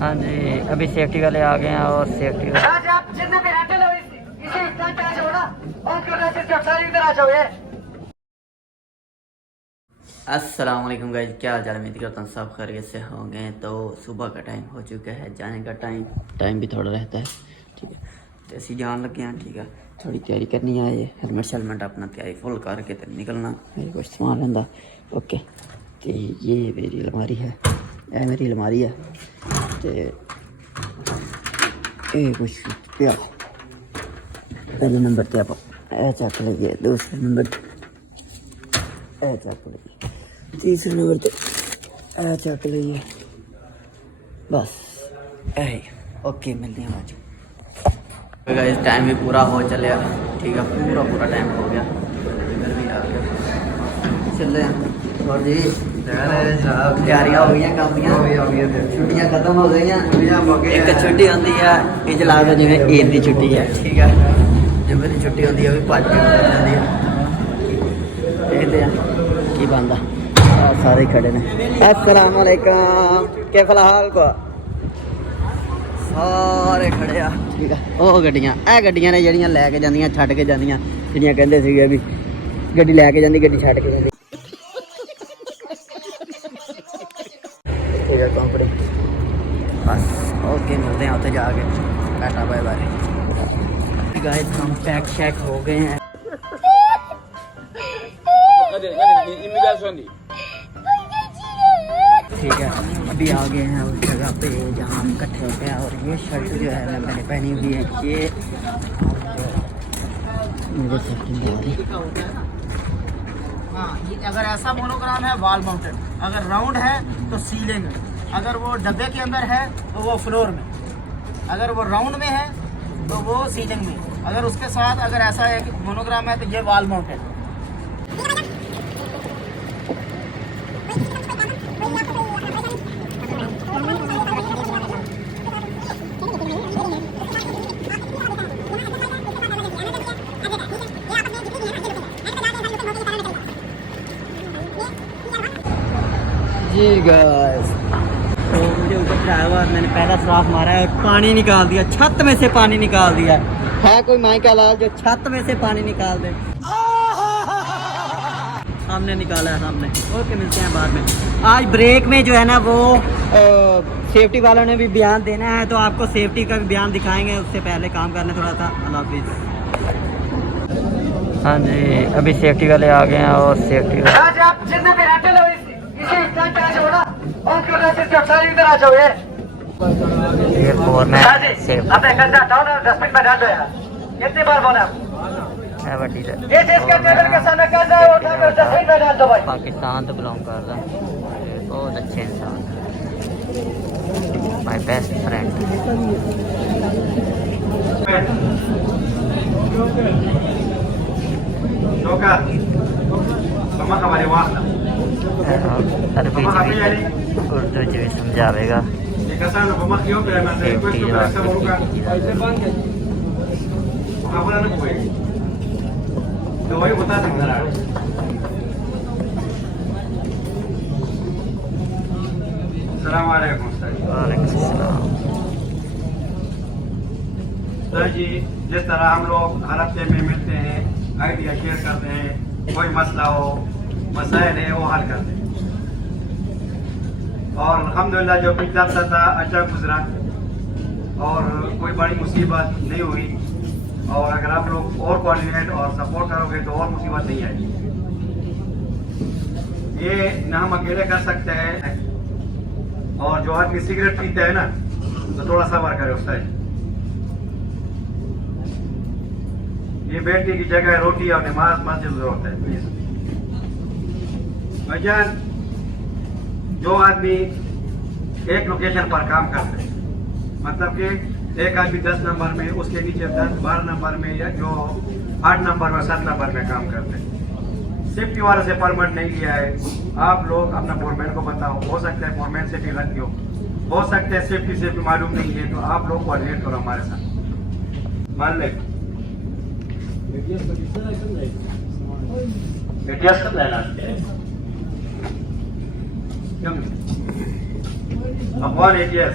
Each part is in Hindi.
हाँ जी, अभी सेफ्टी वाले आ गए हैं और सेफ्टी अस्सलाम वालेकुम गाइस, क्या हाल चाल। उम्मीद करता हूँ सब खैरियत से होंगे। तो सुबह का टाइम हो चुका है, जाने का टाइम भी थोड़ा रहता है, ठीक है। तो ऐसी जान लगे हैं, ठीक है। थोड़ी तैयारी करनी है, ये हेलमेट शेलमेट अपना तैयारी फुल करके तो निकलना, मेरे कुछ सामान लेंदा। ओके, तो ये मेरी अलमारी है, ये मेरी अलमारी है। तो ये कुछ क्या पहले नंबर पे आप चक लीजिए, दूसरे नंबर चक लीजिए, तीसरे नंबर पे चक लीजिए, बस यही। ओके, मिलते हैं आज। गाइस टाइम भी पूरा हो चलिया, ठीक है, पूरा टाइम हो गया, गर्मी आ गया, चल रहे हैं। और जी तैयारियां हो गई, काफियां छुट्टियां खत्म हो गई हैं। एक छुट्टी होती है इजलास जिमें ईद की छुट्टी है, ठीक है। जुम्मे की छुट्टी होती है भी भज के निकल जाती है। देखते हैं की बनता। सारे ही खड़े ने। अस्सलाम वालेकुम, के फिलहाल को सारे खड़े आ, ठीक है। ਉਹ ਗੱਡੀਆਂ ਨੇ ਜਿਹੜੀਆਂ ਲੈ ਕੇ ਜਾਂਦੀਆਂ, ਛੱਡ ਕੇ ਜਾਂਦੀਆਂ, ਜਿਹੜੀਆਂ ਕਹਿੰਦੇ ਸੀਗੇ ਵੀ ਗੱਡੀ ਲੈ ਕੇ ਜਾਂਦੀ, ਗੱਡੀ ਛੱਡ ਕੇ ਜਾਂਦੀ, ठीक है। कंपनी बस ओके, मिलते हैं उधर जाके, टाटा बाय बाय। गाइस हम पैक शैक हो गए हैं। ठीक है, अभी आ गए हैं उस जगह पे जहाँ हम इकट्ठे होते हैं। और ये शर्ट जो है मैंने पहनी हुई है, ये मुझे सेफ्टी नहीं आ रही। हाँ, ये अगर ऐसा मोनोग्राम है वॉल माउंटेड, अगर राउंड है तो सीलिंग में, अगर वो डब्बे के अंदर है तो वो फ्लोर में, अगर वो राउंड में है तो वो सीलिंग में, अगर उसके साथ अगर ऐसा एक मोनोग्राम है तो ये वॉल माउंटेड। जी गाइस, तो मुझे ऊपर चढ़ाया हुआ, मैंने पहला सुराख मारा है, पानी निकाल दिया, छत में से पानी निकाल दिया है। कोई माई का लाल जो छत में से पानी निकाल दे। हमने निकाला है, हमने। ओके, मिलते हैं बाद में। आज ब्रेक में जो है ना वो सेफ्टी वालों ने भी बयान देना है, तो आपको सेफ्टी का भी बयान दिखाएंगे। उससे पहले काम करने थोड़ा सा। अल्लाह हाफिज़। हाँ जी, अभी सेफ्टी वाले आ गए हैं और सेफ्टी ये फोरमैन डस्टबिन में डाल दो यार, कितनी बार बोला पाकिस्तान तो बिलोंग कर रहा है, बहुत अच्छे इंसान, माय बेस्ट फ्रेंड। उर्दू जी भी समझावेगा। सर जी, जिस तरह हम लोग हर हफ्ते में मिलते हैं, आइडिया शेयर करते हैं, कोई मसला हो, मसाइल है, वो हल करते हैं। और अल्हम्दुलिल्लाह जो पिछला हफ्ता था अच्छा गुजरा और कोई बड़ी मुसीबत नहीं हुई। और अगर आप लोग और कोऑर्डिनेट और सपोर्ट करोगे तो और मुसीबत नहीं आएगी। ये ना हम अकेले कर सकते हैं, और जो आदमी सिगरेट पीता है ना तो थोड़ा सब्र करे उससे। ये बैठने की जगह, रोटी और नमाज मस्जिद जरूरत है। प्लीज भाईजान, जो आदमी एक लोकेशन पर काम करते हैं, मतलब कि एक आदमी 10 नंबर में, उसके नीचे 10-12 नंबर में, या जो 8 नंबर में 7 नंबर में काम करते हैं, सेफ्टी वाले से परमिट नहीं लिया है, आप लोग अपना फोरमैन को बताओ। हो सकता है फोरमैन से भी गलती हो सकता है सेफ्टी से भी मालूम नहीं है, तो आप लोग कोऑर्डिनेट करो हमारे साथ। मान ले ATS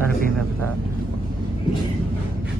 अरबी में बता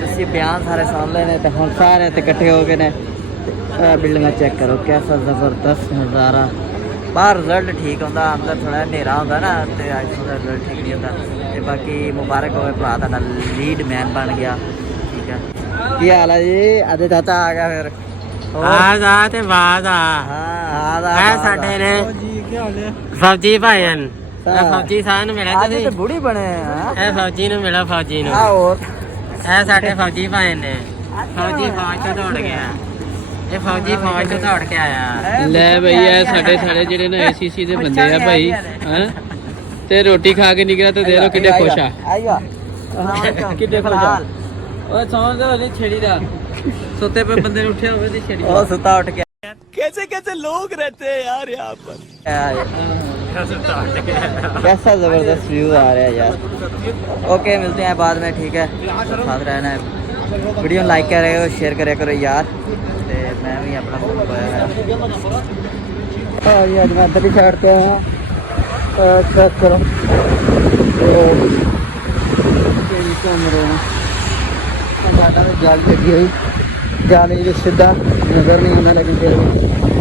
ਤੁਸੀਂ ਬਿਆਨ ਸਾਰੇ ਸੁਣ ਲਏ ਨੇ ਤੇ ਹੁਣ ਸਾਰੇ ਤੇ ਇਕੱਠੇ ਹੋ ਗਏ ਨੇ ਬਿਲਡਿੰਗਾਂ ਚੈੱਕ ਕਰੋ ਕਿਹਦਾ ਜ਼ਬਰਦਸਤ ਨਜ਼ਾਰਾ ਬਾਹਰ ਰਿਜ਼ਲਟ ਠੀਕ ਹੁੰਦਾ ਅੰਦਰ ਥੋੜਾ ਹਨੇਰਾ ਹੁੰਦਾ ਨਾ ਤੇ ਅੱਜ ਦਾ ਰਿਜ਼ਲਟ ਠੀਕ ਨਹੀਂ ਹੁੰਦਾ ਤੇ ਬਾਕੀ ਮੁਬਾਰਕ ਹੋਵੇ ਭਰਾ ਤੁਹਾਡਾ ਲੀਡ ਮੈਨ ਬਣ ਗਿਆ ਠੀਕ ਹੈ ਕੀ ਹਾਲ ਹੈ ਜੀ ਅੱਜ ਚਾਚਾ ਆ ਗਿਆ ਫਿਰ ਆਜ ਆ ਤੇ ਬਾਦ ਆ ਹਾਂ ਆ ਇਹ ਸਾਡੇ ਨੇ ਫੌਜੀ ਭਾਈਨ ਇਹ ਫੌਜੀ ਸਾਹਿਬ ਨੂੰ ਮਿਲਿਆ ਅੱਜ ਤੇ ਤੁਸੀਂ ਬੁੜੀ ਬਣੇ ਆ ਇਹ ਫੌਜੀ ਨੂੰ ਮਿਲਿਆ ਫੌਜੀ ਨੂੰ ਆ ਹੋਰ ਇਹ ਸਾਡੇ ਫੌਜੀ ਭਾਈਨ ਨੇ ਫੌਜੀ ਫੌਜ ਤੋਂ ਦੌੜ ਗਿਆ ਇਹ ਫੌਜੀ ਫੌਜ ਤੋਂ ਦੌੜ ਕੇ ਆਇਆ ਲੈ ਭਈ ਇਹ ਸਾਡੇ ਸਾਰੇ ਜਿਹੜੇ ਨਾ ACC ਦੇ ਬੰਦੇ ਆ ਭਾਈ ਹਾਂ ਤੇ ਰੋਟੀ ਖਾ ਕੇ ਨਿਕਲਿਆ ਤੇ ਦੇ ਲੋ ਕਿੱਡੇ ਖੁਸ਼ ਆ ਆਈਗਾ ਕਿੱਡੇ ਖੁਸ਼ ਆ ਓਏ ਸੌਂ ਦੇ ਵਾਲੀ ਛੇੜੀ ਦਾ ਸੁੱਤੇ ਪਏ ਬੰਦੇ ਨੇ ਉੱਠਿਆ ਹੋਵੇ ਤੇ ਛੇੜੀ ਉਹ ਸੁੱਤਾ ਉੱਠ ਕੇ कैसा जबरदस्त व्यू आ रहा है यार ओके मिलते हैं बाद में ठीक है साथ रहना है वीडियो लाइक करेगा शेयर करे करो यार ते मैं भी अपना फोन पाया है आज मैं इधर ही साइड पे हूँ चेक करो जाल लगी हुई जाली जो सीधा नजर नहीं आना लेकिन फिर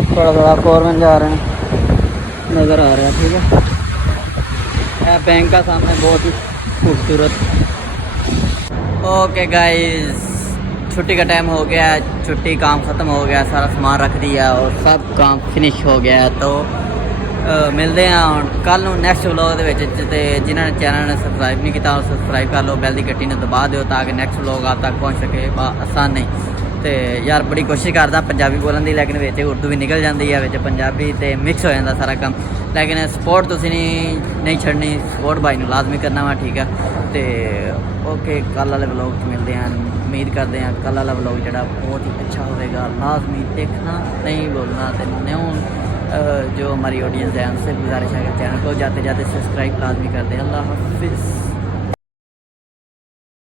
थोड़ा थोड़ा फॉरन जा रहे हैं नज़र आ रहा है ठीक है बैंक का सामने बहुत ही खूबसूरत ओके गाइस छुट्टी का टाइम हो गया छुट्टी काम ख़त्म हो गया सारा सामान रख दिया और सब काम फिनिश हो गया तो मिलते हैं ਹੁਣ ਕੱਲ ਨੂੰ ਨੈਕਸਟ ਵਲੌਗ ਦੇ ਵਿੱਚ ਤੇ ਜਿਨ੍ਹਾਂ ਨੇ ਚੈਨਲ ਨੂੰ ਸਬਸਕ੍ਰਾਈਬ ਨਹੀਂ ਕੀਤਾ ਉਹ ਸਬਸਕ੍ਰਾਈਬ ਕਰ ਲਓ ਬੈਲ ਦੀ ਘੰਟੀ ਨੂੰ ਦਬਾ ਦਿਓ ਤਾਂ ਕਿ ਨੈਕਸਟ ਵਲੌਗ ਆਪ ਤੱਕ ਪਹੁੰਚ ਸਕੇ ਆਸਾਨ ਨਹੀਂ ਤੇ ਯਾਰ ਬੜੀ ਕੋਸ਼ਿਸ਼ ਕਰਦਾ ਪੰਜਾਬੀ ਬੋਲਣ ਦੀ ਲੇਕਿਨ ਵਿੱਚ ਉਰਦੂ ਵੀ ਨਿਕਲ ਜਾਂਦੀ ਹੈ ਵਿੱਚ ਪੰਜਾਬੀ ਤੇ ਮਿਕਸ ਹੋ ਜਾਂਦਾ ਸਾਰਾ ਕੰਮ ਲੇਕਿਨ ਸਪੋਰਟ ਤੁਸੀਂ ਨਹੀਂ ਛੱਡਣੀ ਸਪੋਰਟ ਬਾਈ ਨੂੰ ਲਾਜ਼ਮੀ ਕਰਨਾ ਵਾ ਠੀਕ ਹੈ ਤੇ ਓਕੇ ਕੱਲ ਵਾਲੇ ਵਲੌਗ 'ਚ ਮਿਲਦੇ ਹਾਂ ਉਮੀਦ ਕਰਦੇ ਹਾਂ ਕੱਲ ਵਾਲਾ ਵਲੌਗ ਜਿਹੜਾ बहुत ही अच्छा होगा लाजमी देखना नहीं बोलना तो न्यू जो हमारी ऑडियंस है उनसे गुजारिश है कि चैनल को जाते जाते सब्सक्राइब लाजमी कर दें अल्लाह हाफिज़।